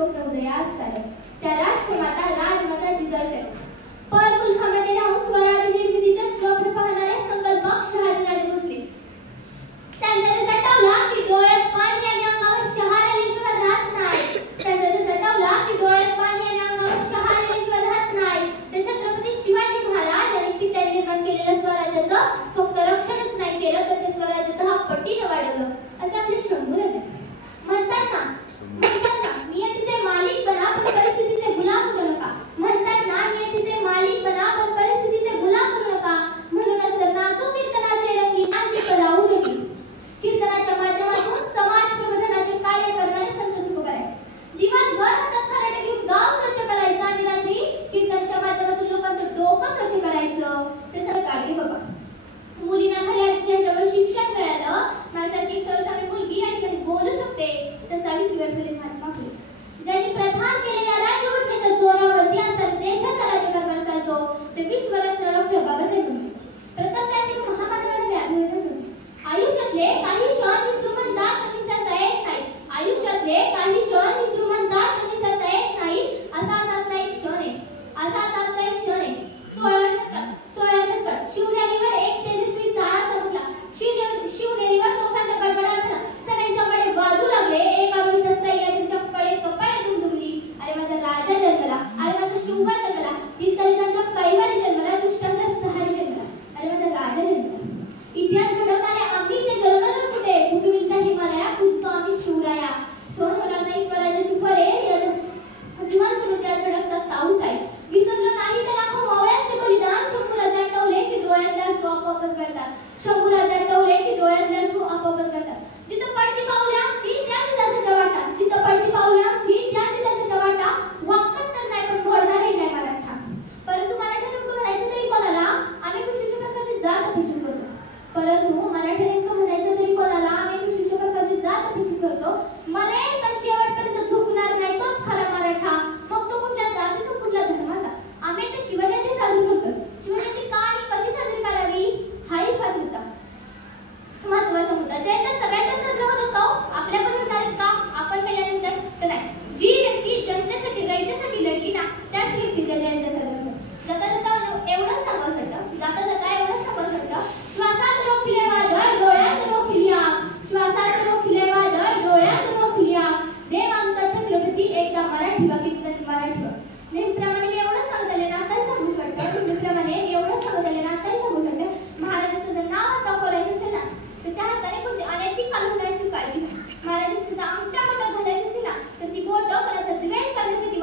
स्वप्न उदयास आलं. त्या राष्ट्रमाता राजमाता जिजाऊ परमुलखामध्ये राहून स्वराज्य निर्मितीचे स्वप्न पाहणारे संकल्पक शहाजीराजे भोसले. त्यांचा ते सटवला की डोळ्यात पाणी आणि अंगावर शहार आल्याशिवाय राहत नाही. त्यांचा ते सटवला की डोळ्यात पाणी आणि अंगावर शहार आल्याशिवाय राहत नाही. ते छत्रपती शिवाजी महाराज यांनी की त्यांनी निर्माण केलेल्या स्वराज्याचं फक्त रक्षणच नाही केलं तर ते स्वराज्य 10 पटीने वाढवलं. असे आपले शंभूराजे म्हणतात ना नियतीचे मालिक बना पण परिस्थितीचे गुलाम करू नका. म्हणतात ना नियतीचे मालिक बना पण परिस्थितीचे गुलाम करू नका. म्हणूनच तर नाचो कीर्तनाचे रंगी आणखी कला उजगी. कीर्तनाच्या माध्यमातून समाज प्रबोधनाचे कार्य करणारे संत तुकोबार आहेत. दिवसभर हातात खराटे घेऊन गाव स्वच्छ करायचं आणि रात्री कीर्तनाच्या माध्यमातून लोकांचं डोकं स्वच्छ करायचं. ते सगळं काढगे बाबा. मुलींना घरी ज्यांच्यावर शिक्षण मिळालं माझ्यासारखी सर्वसामान्य मुलगी या ठिकाणी बोलू शकते तर सावित्रीबाई फुले महात्मा फुले ज्यांनी प्रधान केलेल्या राज्यघटनेच्या जोरावरती आज देशाचा राज्यकारभार चालतो ते विश्वरत्न डॉक्टर बाबासाहेब आंबेडकर. प्रथम त्याचे महामानवाने अभिवादन करतो. आयुष्यातले काही क्षण विसरू म्हणतात तर विसरता येत नाही. आयुष्यातले काही क्षण विसरू म्हणतात तर विसरता येत नाही. असाच आजचा एक क्षण आहे. असाच आजचा एक क्षण आहे. 16 शतकात शिवनेरीवर एक तेजस्वी तारा चमकला. शिवनेरीवर तोफांचा गडबडाट झाला. सगळ्यांचे कपडे बाजू लागले. एका वेळी सैन्यातील चप्पडे कपाळे दुमदुमली. अरे माझा राजा जन्मला. अरे माझा शिवबा जन्मला. दलितांच्या कैवारी जन्मला. दुष्टांच्या सहारी जन्मला. अरे माझा राजा जन्मला. इतिहास घडवणारे आम्ही ते जन्मलो कुठे झुकविलता हिमालया पूजतो आम्ही शिवराया. सोन होणार नाही स्वराज्याची फरे जिवंत हृदयात धडकतात ताऊस आहे. विसरलो नाही त्या लाखो मावळ्यांचे बलिदान. शंभूराजे आठवले की डोळ्यातले अश्रू आपोआपच गळतात. शंभूराजे आठवले की डोळ्यातले अश्रू आपोआपच गळतात. जिथं पडती पावले आमची त्याच दासाच्या वाटा. जिथं पडती पावले आमची त्याच दासाच्या वाटा. वाकत तर नाही पण मोडणारही नाही मराठा. परंतु मराठा नेमकं म्हणायचं तरी कोणाला आम्ही विशिष्ट प्रकारची जात अपेक्षित करतो. परंतु मराठा नेमकं म्हणायचं तरी कोणाला आम्ही विशिष्ट प्रकारची जात अपेक्षित करतो. मरेल पण शेवटपर्यंत झुकणार नाही तोच खरा मराठा. मग तो कुठल्या जातीचा कुठल्या धर्माचा. आम्ही ते शिवजयंती साजरी करतो. शिवजयंती का आणि कशी साजरी करावी हाही फार मुद्दा महत्वाचा मुद्दा. जयंती सगळ्यांचा साजरा होत होता. आपल्या पण होणार का आपण केल्यानंतर तर नाही. जी व्यक्ती जनतेसाठी रयतेसाठी लढली ना त्याच व्यक्तीच्या जयंती साजरा होतात. जाता जाता एवढंच सांगावं वाटतं. जाता जाता एवढंच सांगावं वाटतं. श्वासात रोखिले वादळ डोळ्यात रोखिली आग. श्वासात रोखिले वादळ डोळ्यात रोखिली आग. देव आमचा छत्रपती एकदा मराठी बघितलं मराठी बघ. नेहमीप्रमाणे मी एवढंच सांगत आले ना काय सांगू शकते. नेहमीप्रमाणे मी एवढंच सांगत आले ना काय सांगू शकते. महाराजांचं जर नाव हातावर करायचं असेल ना तर त्या हाताने कोणती अनैतिक काम होण्याची काळजी घ्या. महाराजांचं जर अंगठा बोटावर घालायची असेल ना तर ती बोटं कोणाचा द्वेष करण्यासाठी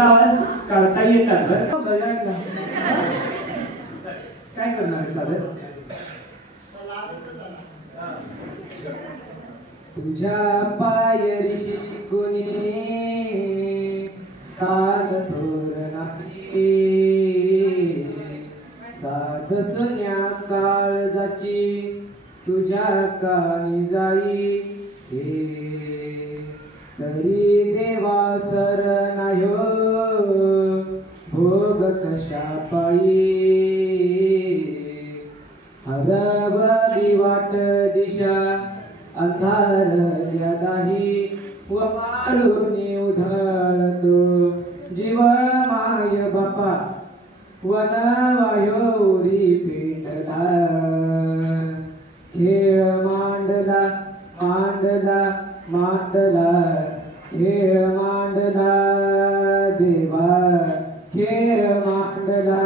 तुला आवाज काढता येतात बरं का? काय करणार आहे सादर? तुझ्या पायरीशी कोणी साध थोर नाही, साध सुन्या काळजाची तुझ्या कानी जाई, तरी देवा सर नायो भोग कशा पायी, हरवली वाट दिशा अंधार यदाही व माळूनी उधळतो जीव माय बापा वन वायोरी पेटला, खेळ मांडला मांडला मांडला खेळ मांडला देवा खेळ मांडला,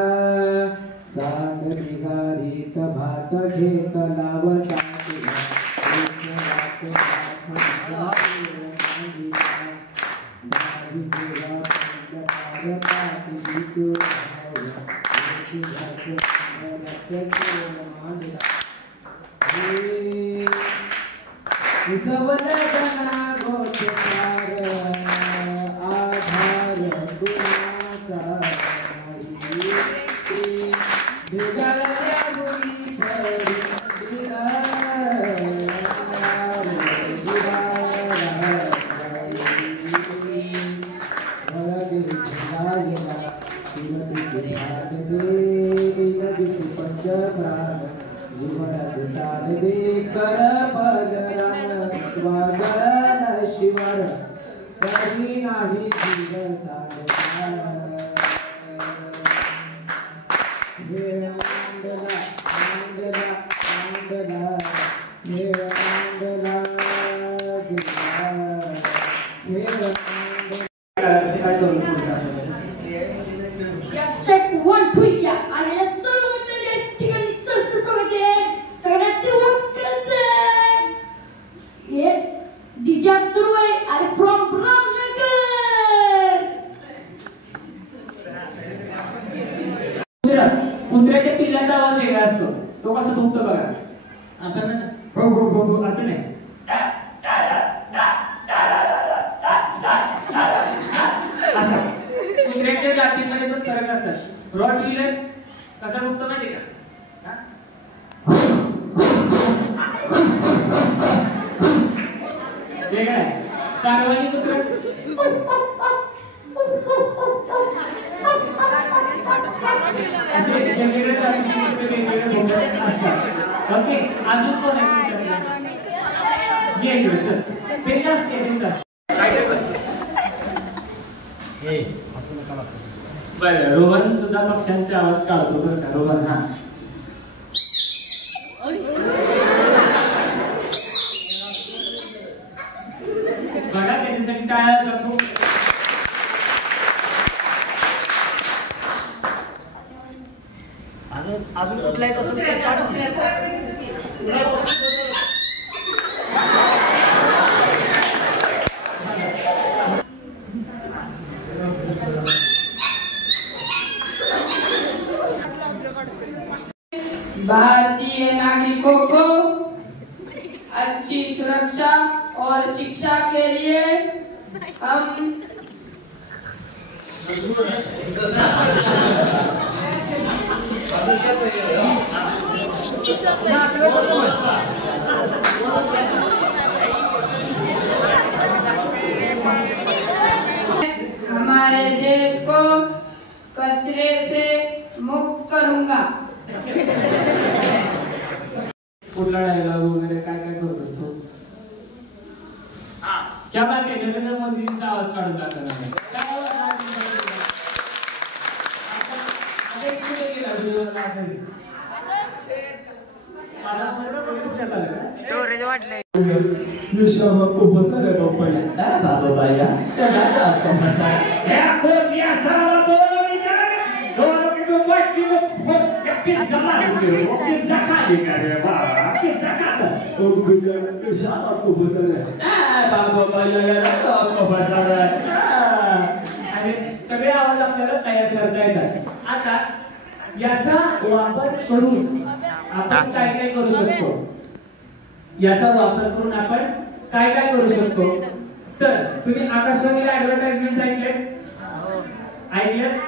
सांड निगारीत भात घेतला व सांगितला आधार गुणाचा कर पगरान स्वागत शिवर कधी नाही जीव साधला, खेळ मांडला मांडला मांडला खेळ मांडला खेळ मांडला. चेक 1 2 या आणि या सर्व मध्ये ठिकाणी सगळ्यात तेवढं करायचं हे डीजे तुरवय आणि फ्रॉम रामनगर. कुत्र्याच्या पिल्लाचा आवाज वेगळा असतो, तो कसा भुकतो बघा. आपण हो हो हो हो असं नाही, असा कुत्र्याच्या जातीमध्ये पण फरक असतात. रॉटव्हिलर कसा भुकतो माहिती का? हे काय कारवानी कुत्र ओके. अजून कोण बरं, रोहन सुद्धा पक्ष्यांचे आवाज काढतो बरं का. रोहन हा बघा त्याच्यासाठी टाळ्या करतो. अजून कुठलाही तसं भारतीय नागरिकों को अच्छी सुरक्षा और शिक्षा के लिए हम हमारे देश को कचरे से मुक्त करूंगा. कुठला डायलॉग वगैरे काय काय करत असतो? क्या बात आहे, नरेंद्र मोदींचा आवाज काढून टाकला नाही. स्टोरेज वाटलंय. ये शाम आपको पसंद है पापा? बाबा भैया सगळे आपल्याला तयार करता येतात. आता याचा वापर करून आपण काय काय करू शकतो, याचा वापर करून आपण काय काय करू शकतो. तर तुम्ही आकाशवाणीला ऍडव्हर्टाइजमेंट ऐकल्यात?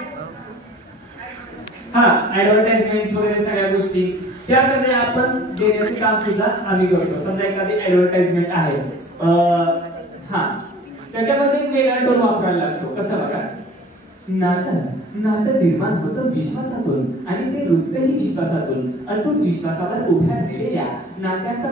हा, ऍडव्हर्टाइजमेंट्स वगैरे सगळ्या गोष्टी त्या सगळ्या आपण देण्याचे काम सुद्धा आम्ही करतो. समजा एखादी ऍडव्हर्टाइजमेंट आहे, हा, त्याच्यामध्ये एक वेगळा टोन वापरायला लागतो. कसं बघा, नातं निर्माण होतं विश्वासातून आणि ते रुजतही विश्वासातून. अतूट विश्वासावर उभ्या राहिलेल्या नात्याचा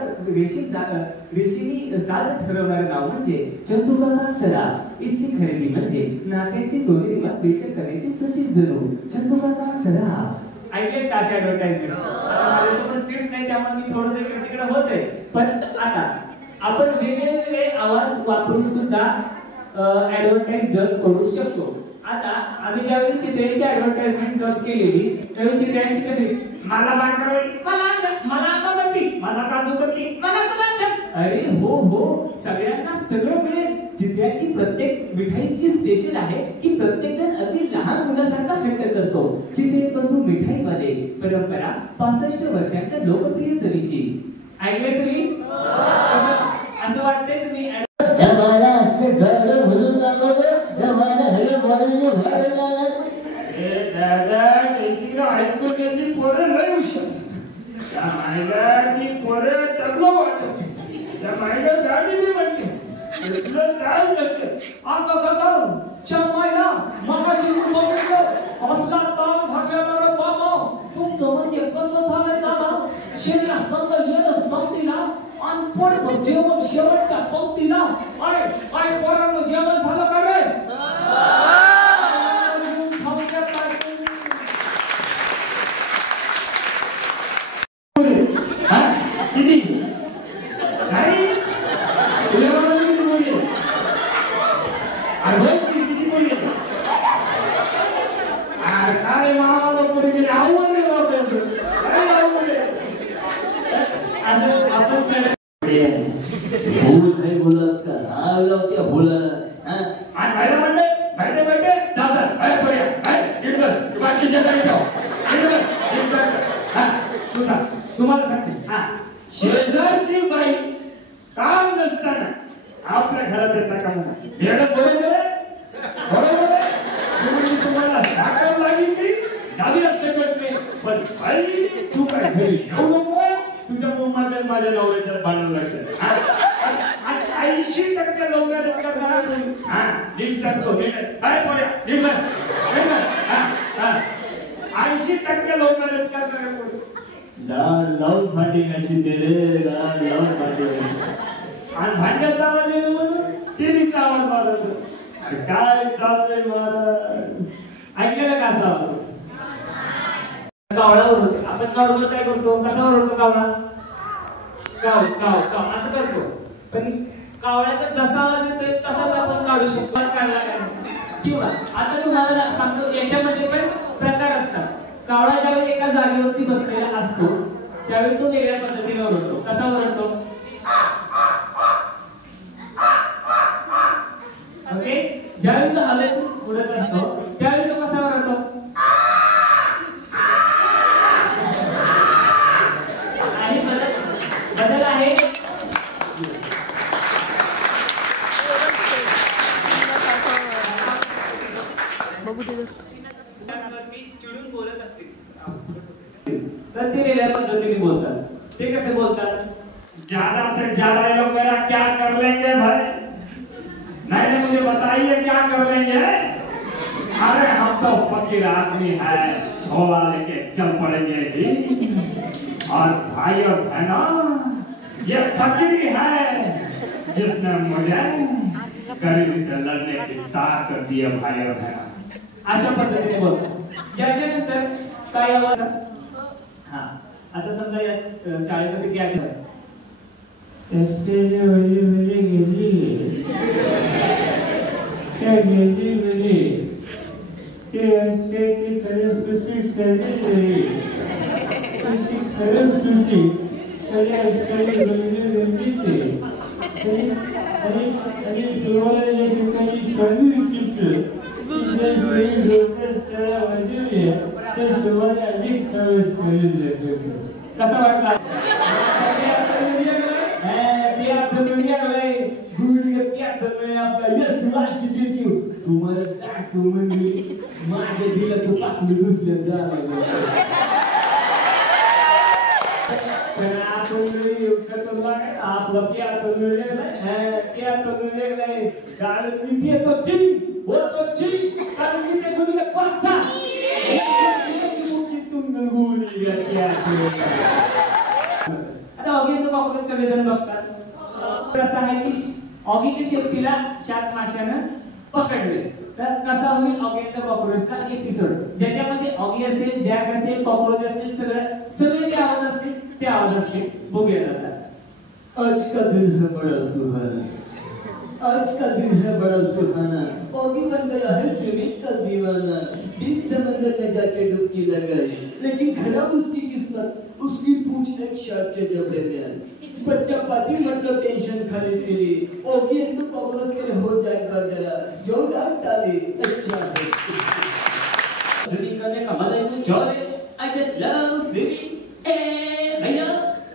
रेशीमी जाळ ठरवणारं नाव म्हणजे चंदूकाका सराफ. इथली खरेदी म्हणजे नात्याची सोनेरीला भेट करण्याची संधी जणू. चंदूकाका सराफ ऐकले का अशा ऍडव्हर्टाइजमेंट? माझ्यासमोर स्क्रिप्ट नाही त्यामुळे मी थोडंसं इकडे तिकडे होतंय, पण आता आपण वेगवेगळे आवाज वापरून सुद्धा ऍडव्हर्टाइज करू शकतो. आता आम्ही ज्यावेळी चित्र्यांची ऍडव्हर्टाइजमेंट केलेली त्यावेळी चित्र्यांची कशी, मला बांधवी, मला आंबाबत्ती, मला काजूकतली, मला गुलाबजाम. अरे हो, सगळ्यांना सगळं मिळेल. चित्र्यांची प्रत्येक मिठाईची स्पेशल आहे की प्रत्येक जण अगदी लहान मुलासारखा व्यक्त करतो. चित्रे बंधू मिठाईवाले परंपरा 65 वर्षांच्या लोकप्रिय चवीची. ऐकले तुम्ही? असं वाटतंय तुम्ही हायस्कूल मधली पोरं लय हुशार. त्या मायला ती पोरं तबला वाजवते, त्या मायला गाडी बी म्हणते. काय मायला मगाशी बघितलं कसला ताण धागल्याला बाबा. तुमचं म्हणजे कसं झालंय दादा, शरीरा संग येणं संपतीला आणि पोट जेवण शेवटच्या पंक्तीला. काय पोरांनो जेवण झालं का रे? तुम्हाला सांगते, शेजारची बाई काम नसताना आपल्या घरात येता का म्हणा बरोबर आहे. तुम्हाला साखर लागली गावी शकत नाही, पण आई तू काय घरी येऊ नको, तुझ्या माझ्या नवऱ्याचं भांडण लागतं. 80% लवकर सांगतो 80% लवकर लावून भांडी नशी दिले लावून भांडी आणि भांड्यात आवाज येणं म्हणून टीव्हीचा आवाज मारत. काय चाललंय महाराज, ऐकलेलं का असं? कावळावर होते आपण नॉर्मल काय करतो, कशावर होतो कावळा? काव काव काव असं करतो, पण कावळ्याचा जसा आवाज येतोय तसाच आपण काढू शकतो. किंवा आता तुम्हाला सांगतो याच्यामध्ये पण प्रकार असतात. कावळा ज्यावेळी एका जागेवरती बसलेला असतो त्यावेळी तो वेगळ्या पद्धतीने ओरडतो. कसा ओरडतो? ओके, ज्यावेळी तो हवेत उडत असतो त्यावेळी तो कसा ओरडतो? आणि बदल आहे. चिडून बोलत असतील तर ते वेगळ्या पद्धतीने बोलतात. ते कसे बोलतात? ज्यादा से ज्यादा लोग मेरा क्या कर लेंगे भाई, नहीं मुझे बताइए क्या कर लेंगे. अरे हम तो फकीर आदमी है, झोला लेके चल पड़ेंगे जी. और भाई और बहनों, ये फकीर है जिसने मुझे गरीबी से लड़ने की ताकत दी है भाई और बहनों. अशा पद्धतीने बोलतात. ज्याच्यानंतर काय आवाज? हा, आता समजा या शाळेमध्ये काय करतात? कसा वाटला तुम्हाला सांगतो म्हणजे माझ्या दिला तो पाकली दुसऱ्या आपलं वेगळं कारण मी पितो चिंग होतो चिंग कारण मी ते गुलीला कोणता आता ऑगी तो कॉकरोच सगळेजण बघतात कसं आहे की ऑगीच्या शेपटीला शार्क माशानं पकडले तर कसा होईल ऑगी द कॉकरोचचा एपिसोड ज्याच्यामध्ये ऑगी असेल जॅक असेल कॉकरोच असेल सगळे जे आवाज असतील ते आवाज असतील बघूया आता आज का दिन है बड़ा सुहाना, आज का दिन है बड़ा सुहाना, ऑगी बन गया है स्विमिंग का दीवाना, बीच समंदर में जाके डुबकी लगाई, लेकिन खराब उसकी किस्मत, उसकी पूंछ एक शार्क के जबड़े में आई, बच्चा पार्टी मतलब टेंशन खाली पीली, ऑगी एंड द कॉकरोच के लिए हो जाएगा जरा, जो डांट डाले अच्छा है। स्विमिंग करने का मजा ही कुछ और है, I just love swimming, भैया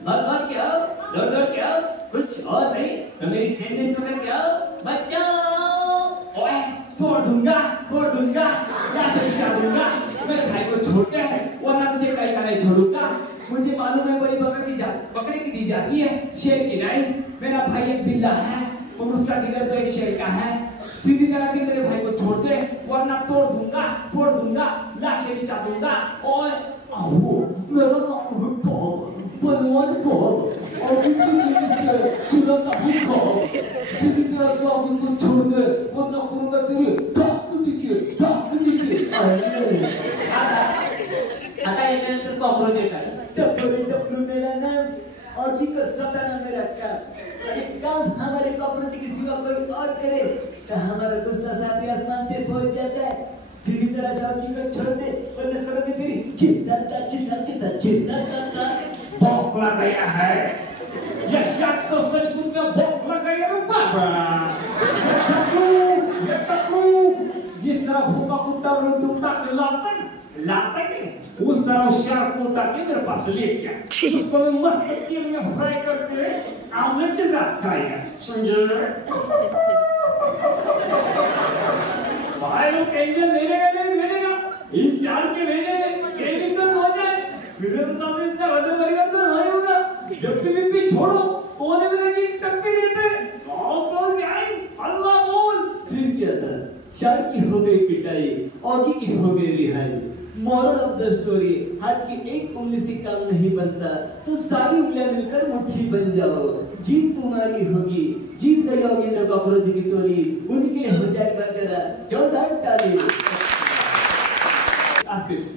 बार क्या डर क्या कुछ और नहीं तो मेरी टेनिस पकड़ क्या बचाओ ओए तोड़ दूंगा लाश बिछा दूंगा मैं भाई को छोड़ते हैं वरना तुझे कहीं का नहीं छोड़ूंगा मुझे मालूम है बड़ी बकरी की दी जाती है शेर की नहीं मेरा भाई एक बिल्ला है और उसका जिगर तो एक शेर का है सीधी तरह से मेरे भाई को छोड़ दे वरना तोड़ दूंगा फोड़ दूंगा लाशें बिछा दूंगा ओए आओ मेरा नाम है बॉब पलवान बॉब और चिल्लाता भूखा सीधी तरह से आगे को छोड़ दे वरना करूंगा तेरे टाक दिखे आता याच्यानंतर कॉकरोच येतात टप्पू मेरा नाम ऑगी का सताना मेरा काम अरे काम हमारे कॉकरोच के सिवा कोई और करे तो हमारा गुस्सा सातवें आसमान पे पहुंच जाता है सीधी तरह से ऑगी को छोड़ दे वरना करोगे तेरी चिंता बौखला गया है यह शायद तो सचमुच में बौखला गया रे बाबा ये टकलू जिस तरह भूखा कुत्ता टूटा के लाता है उस तरह शार्क को उठा के मेरे पास ले गया उसको मैं मस्त तेल में फ्राई करके आमलेट के साथ खाएगा समझे भाई लोग एंजल मिलेगा इस शार्क के भेजे केमिकल हो जाए फिर तो इसका हृदय परिवर्तन नहीं होगा जब भी छोड़ो कोने में लगी टप्पी देते अल्लाह बोल फिर क्या था शार्क की हो गई पिटाई ऑगी की हो गई रिहाई मोरल ऑफ द स्टोरी हाथ की एक उंगली से काम नहीं बनता तो सारी उंगलियां मिलकर मुट्ठी बन जाओ जीत तुम्हारी होगी जीत गई ऑगी द कॉकरोच की टोली उनके लिए हो जाएगा जरा जोरदार ताली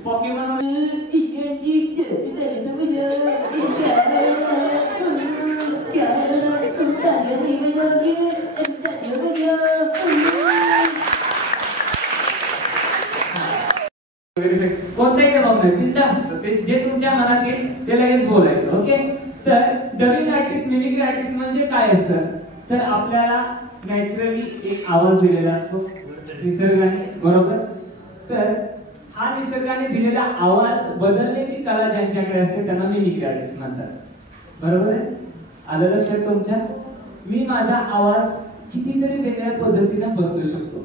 पोकेमॉन ये जीत जैसे तेरे तो मुझे क्या तुम तालियां नहीं बजाओगे तालियां बजाओ कोणताही काय प्रॉब्लेम नाही बिंदास्त जे तुमच्या मनात येईल ते लगेच बोलायचं ओके तर डबिंग आर्टिस्ट मिमिक्री आर्टिस्ट म्हणजे काय असतं तर आपल्याला नॅचरली एक आवाज दिलेला असतो निसर्गाने बरोबर तर हा निसर्गाने दिलेला आवाज बदलण्याची कला ज्यांच्याकडे असते त्यांना मिमिक्री आर्टिस्ट म्हणतात बरोबर आहे आलं लक्षात तुमच्या मी माझा आवाज कितीतरी वेगळ्या पद्धतीने बदलू शकतो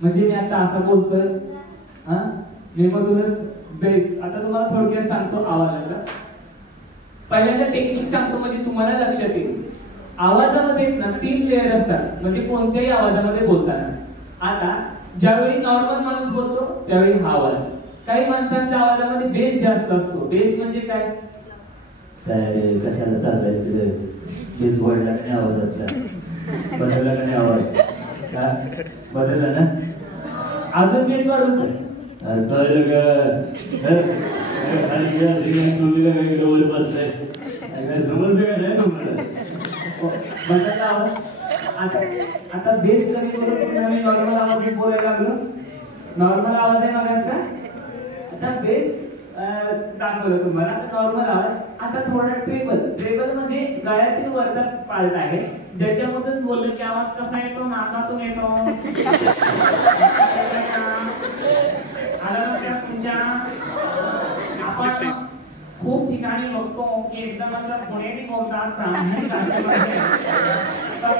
म्हणजे मी आता असं बोलतोय हा मी मधूनच बेस आता तुम्हाला थोडक्यात सांगतो आवाजाचा पहिल्यांदा टेक्निक सांगतो म्हणजे तुम्हाला लक्षात येईल आवाजामध्ये ना 3 लेयर असतात म्हणजे कोणत्याही आवाजामध्ये बोलताना आता ज्यावेळी नॉर्मल माणूस बोलतो त्यावेळी हा आवाज काही माणसांच्या आवाजामध्ये बेस जास्त असतो बेस म्हणजे काय कशाला चाललंय पुढे बेस वाढला का नाही आवाजातला बदलला का नाही आवाज का बदलला ना अजून बेस वाढवतो अरे आणि या रिंग तुला काही डोळे बसलाय काय समजलं का नाही तुम्हाला बदलला आवाज आता बेस कमी करून आम्ही नॉर्मल आवाज बोलायला लागलो नॉर्मल आवाज आहे मगाचा आता बेस दाखवलं तुम्हाला नॉर्मल आवाज आता थोडा ट्रेबल म्हणजे गळ्यातील वरचा पार्ट आहे ज्याच्यामधून बोललं की आवाज कसा येतो नाकातून येतो आलं लक्षात तुमच्या? आपण खूप ठिकाणी बघतो की एकदम असं पुणेरी बोलतात ब्राह्मणी भाषेमध्ये. तर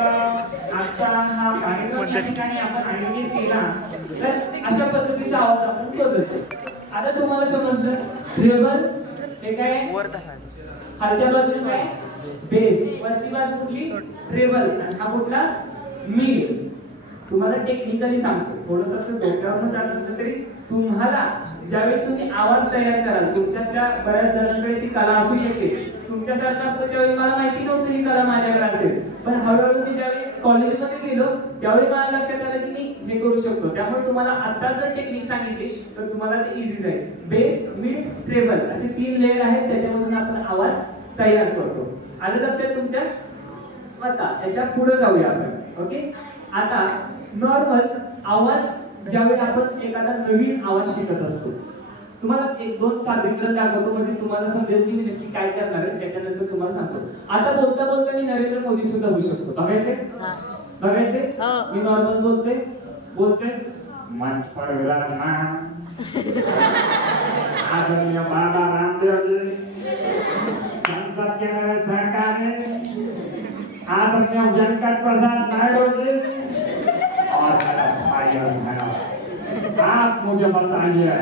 आजचा हा कार्यक्रम या ठिकाणी आपण आयोजित केला तर अशा पद्धतीचा आवाज आपण बदलतो. आता तुम्हाला समजलं ट्रेबल हे काय? खालच्या बाजूला काय? बेस. वरची बाजू कुठली? ट्रेबल. आणि हा कुठला? मिड. तुम्हाला टेक्निकली सांगतो, थोडंसं असं डोक्यावरून जात असलं तरी तुम्हाला ज्यावेळी तुम्ही आवाज तयार कराल, तुमच्यातल्या बऱ्याच जणांकडे ती कला असू शकते. तुमच्यासारखं असतं त्यावेळी मला माहिती नव्हतं ही कला माझ्याकडे असेल, पण हळूहळू मी ज्यावेळी कॉलेजमध्ये गेलो त्यावेळी मला लक्षात आलं की मी हे करू शकतो. त्यामुळे तुम्हाला आता जर टेक्निक सांगितली तर तुम्हाला ते इझी जाईल. बेस, मिड, ट्रेबल असे 3 लेयर आहेत, त्याच्यामधून आपण आवाज तयार करतो. आलं लक्षात तुमच्या? आता याच्या पुढे जाऊया आपण. ओके. आता नॉर्मल आवाज ज्यावेळी आपण एखादा नवीन आवाज शिकत असतो, तुम्हाला 1-2 सादरीकरण दाखवतो म्हणजे तुम्हाला समजेल की मी नक्की काय करणार आहे. त्याच्यानंतर तुम्हाला सांगतो. आता बोलता बोलता मी नरेंद्र मोदी सुद्धा होऊ शकतो. बघायचे? बघायचे? मी नॉर्मल बोलते मंच पर विराजमान आदरणीय बाबा रामदेव जी, संसद के मेरे सहकारी आदरणीय वेंकट प्रसाद नायडू जी और मेरा सायर भाई, आप मुझे बताइए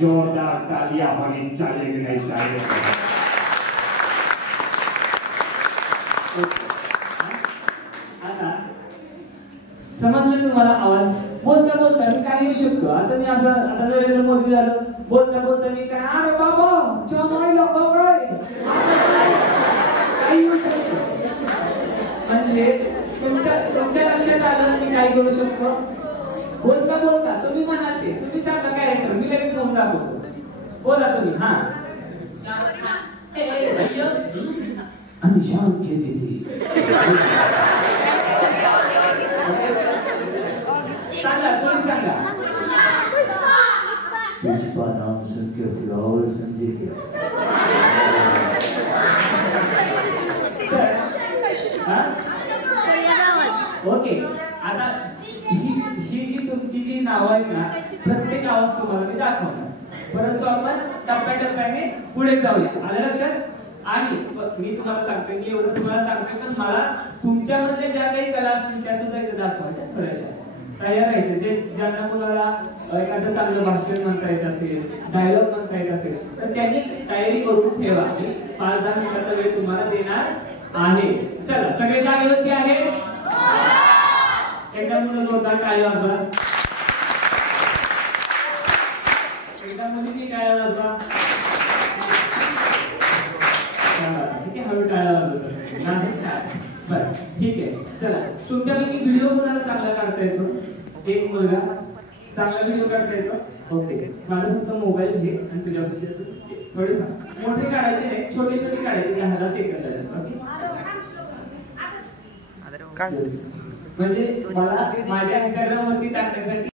जोरदार तालियां होनी चाहिए कि नहीं चाहिए? आता समजलं तुम्हाला? आवाज बोलता बोलता मी काय येऊ शकतो. आता मी असं आता नरेंद्र मोदी झालं, बोलता बोलता मी काय अरे बाबा जमायला बघाय काय येऊ शकतो. म्हणजे तुमच्या लक्षात आलं मी काय करू शकतो. बोलता बोलता तुम्ही म्हणाल ते तुम्ही सांगा कॅरेक्टर, मी लगेच होऊन दाखवतो. बोला तुम्ही. हा आम्ही शाम खेती थी. सांगा तुम्ही सांगा. पुष्पा नाम सुन के फ्लावर समझे क्या? ओके. आता ही जी तुमची जी नाव आहेत ना, प्रत्येक आवाज तुम्हाला मी दाखवणार, परंतु आपण टप्प्याटप्प्याने पुढे जाऊया. आलं लक्षात? आणि मी तुम्हाला सांगते, मी एवढं तुम्हाला सांगते, पण मला तुमच्यामधल्या ज्या काही कला असतील त्या सुद्धा इथे दाखवायच्या थोड्याशा. तयार राहायचं. जे ज्यांना कोणाला एखादं चांगलं भाषण म्हणता येत असेल, डायलॉग म्हणता येत असेल तर त्यांनी तयारी करून ठेवा. मी 5-10 मिनिटाचा वेळ तुम्हाला देणार आहे. चला सगळे जागेवरती आहे? एकदा मुलं जोरदार टाळी वाजवा. एकदा मुलींनी टाळ्या वाजवा. ठीक आहे, हळू टाळ्या वाजवतो. बरं ठीक आहे. चला तुमच्यापैकी व्हिडिओ कोणाला चांगला काढता येतो? एक मुलगा चांगला व्हिडिओ काढता येतो? ओके. मला फक्त मोबाईल घे आणि तुझ्यापाशी थोडेफार मोठे काढायचे नाही, छोटे छोटे काढायचे 10 सेकंदाचे. ओके. म्हणजे मला माझ्या इंस्टाग्राम वरती टाकण्यासाठी